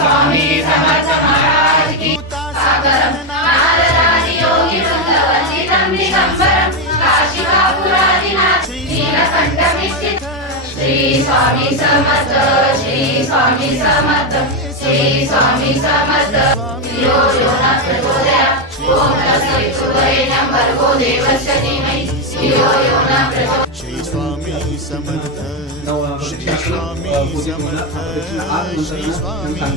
स्वामी समर्थ महाराज की सागरम नारदादि योगी वृंद वंदितम दिगंबरम काशिकापुरादिनाथ नीलकंठमिस्थित श्री स्वामी समर्थ श्री स्वामी समर्थ श्री स्वामी समर्थ यो यो न प्रचोदयात् ओम तत्सवितुर्वरेण्यं भर्गो देवस्य धीमहि यो यो न प्रचोदयात् श्री स्वामी समर्थ श्री स्वामी समर्थ श्री स्वामी